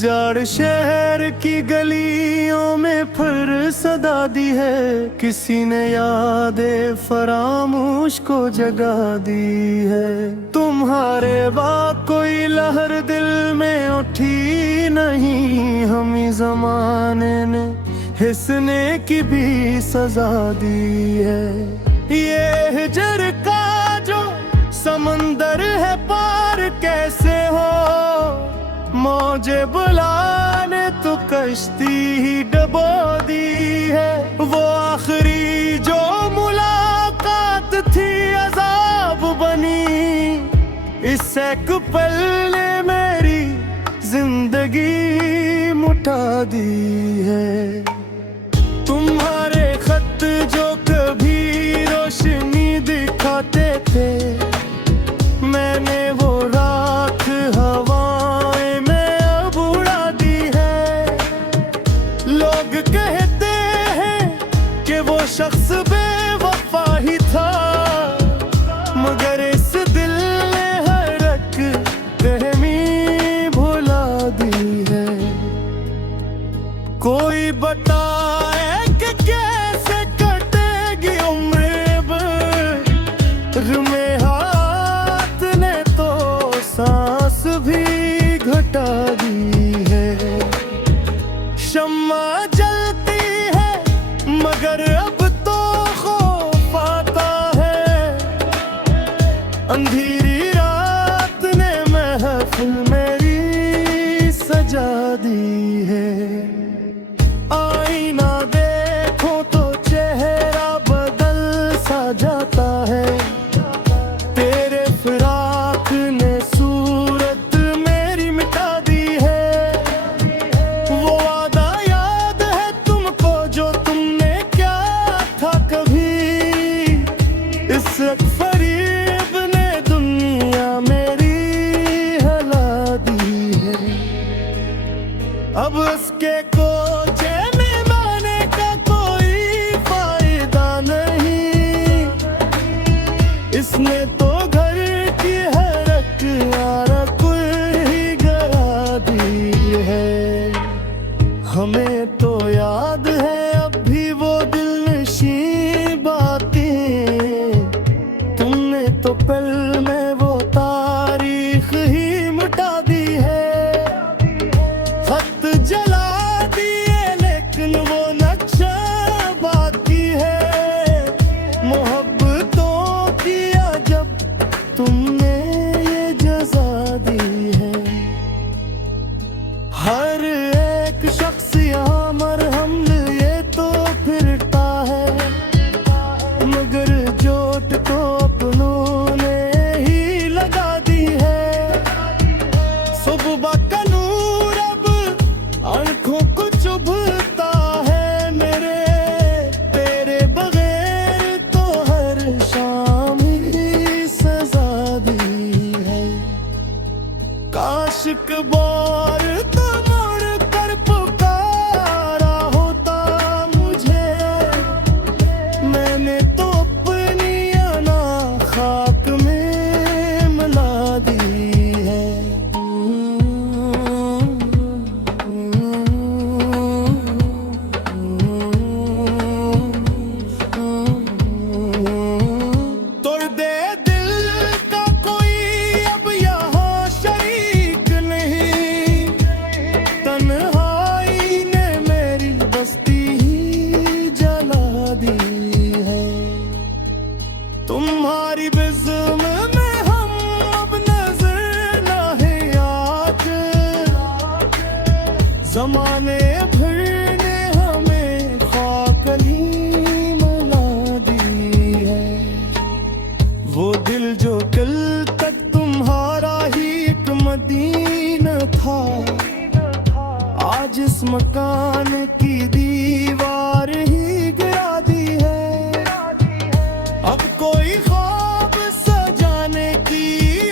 उजाड़ शहर की गलियों में फिर सदा दी है, किसी ने यादें फरामोश को जगा दी है। तुम्हारे बाद कोई लहर दिल में उठी नहीं, हमें जमाने ने हिस्ने की भी सजा दी है। ये हिजर का जो समंदर है पार कैसे हो, मौजे बुलाने तो कश्ती ही डबो दी है। वो आखिरी जो मुलाकात थी अजाब बनी, इस एक पल ने मेरी जिंदगी मुटा दी है। तुम्हारे खत जो कभी रोशनी दिखाते थे, मैंने वो रात हवाएं में अब उड़ा दी है। लोग कहते हैं कि वो शख्स बेवफा ही था, मगर इस दिल ने हर एक रहमी भुला दी है। कोई बताए कि कैसे कटेगी उम्र में, हाथ ने तो सांस भी घटा दी है। शम्मा जलती है मगर अब तो खौफ आता है, अंधेरी रात ने महफिल मेरी सजा दी है। आईना देखो तो चेहरा बदल सा जाता है, तेरे फिराक ने सूरत मेरी मिटा दी है। वो वादा याद है तुमको जो तुमने क्या था कभी, इस फरीब ने दुनिया मेरी हिला दी है। अब उसके कोचे में माने का कोई फायदा नहीं, इसने तो घर की हर एक आरक ही गिरा दी है। हमें तो याद है अब भी वो दिलनशी बातें, तुमने तो पल में वो तारीख ही मिटा दी है। खत जला दिए लेकिन वो नक्शा बाकी है, मोहब्बतों किया जब तुमने ये जजा दी है। हर एक शख्स यहाँ मरहम ये तो फिरता है, मगर चोट तो अपनों ने ही लगा दी है। सुबह का नूर अब आंखों को चुभता है मेरे, तेरे बगैर तो हर शाम ही सजा दी है। काश एक बार तो मुड़ कर पुकारा होता मुझे, मैंने तो अपनी अना खाक में मिला दी है। तोड़ दे दिल का कोई अब यहाँ शरीक नहीं, तन्हाई ने मेरी बस्ती ही जला दी है। तुम्हारी बिज़्म में हम अब नजर ना है याद, जमाने भर ने हमें खाकली मिला दी है। वो दिल जो कल तक तुम्हारा ही एक मदीना था, आज इस मकान की दीवार ही गिरा दी है। अब कोई ख्वाब सजाने की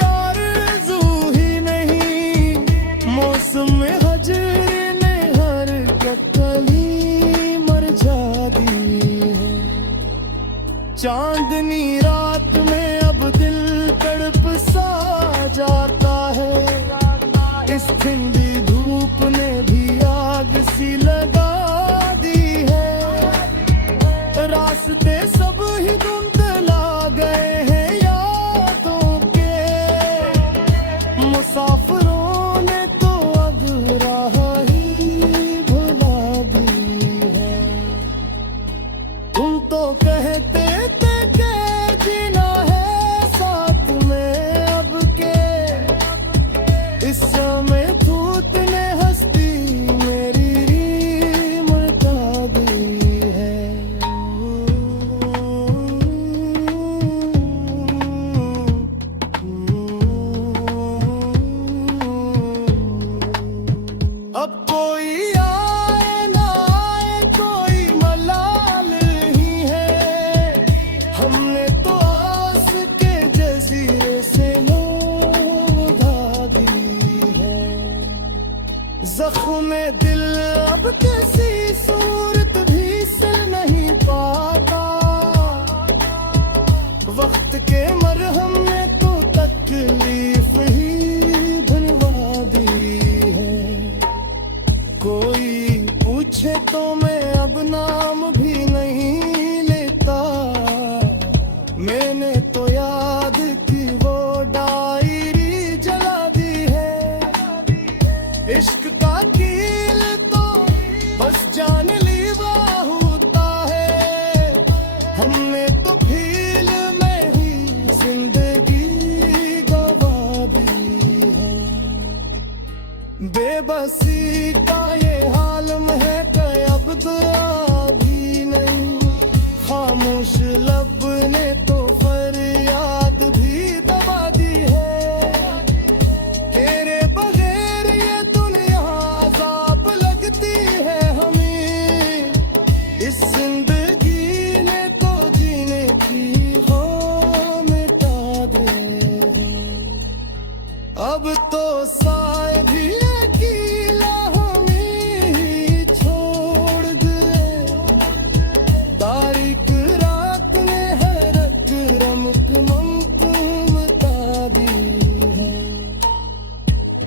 आरज़ू ही नहीं, मौसम हजर ने हर कतली मर जा दी है। चांदनी रात में अब दिल तड़प सा जाता है, इस ठंडी धूप ने अब नाम भी नहीं लेता। मैंने तो याद की वो डायरी जला दी है। इश्क का कील तो बस जानलेवा होता है। हमने तो फील में ही जिंदगी गवा दी है। बेबसी का ये हालम है कि अब दुआ भी नहीं। खामोश लब ने तो फरियाद भी दबा दी है। तेरे बगैर ये दुनिया अज़ाब लगती है हमें। इस जिंदगी ने तो जीने की खौफ मिटा दे। अब तो साए भी अकेला हमें ही छोड़ गए। तारीक रात ने हैरत रमक ममक मता दी है।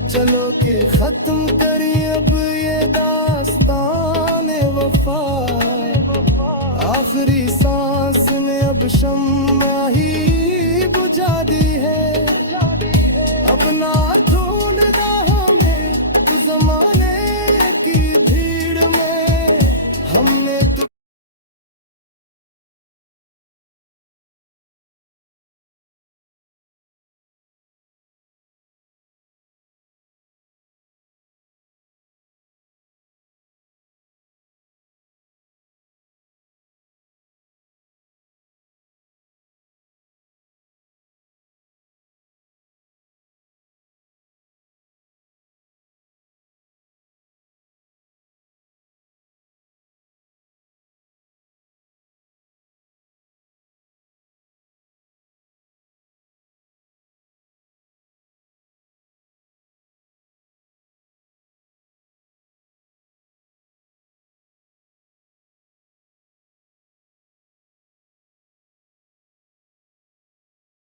चलो के खत्म करिए अब ये दास्तान वफा। आखिरी सांस ने अब शम्मा ही बुझा दी